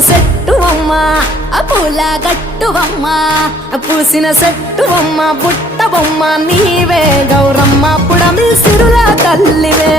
సెట్టువమ్మ పూల గట్టువమ్మ పూసిన సెట్టువమ్మ బుట్ట బొమ్మ నీవే గౌరమ్మ పుడమి సిరుల తల్లివే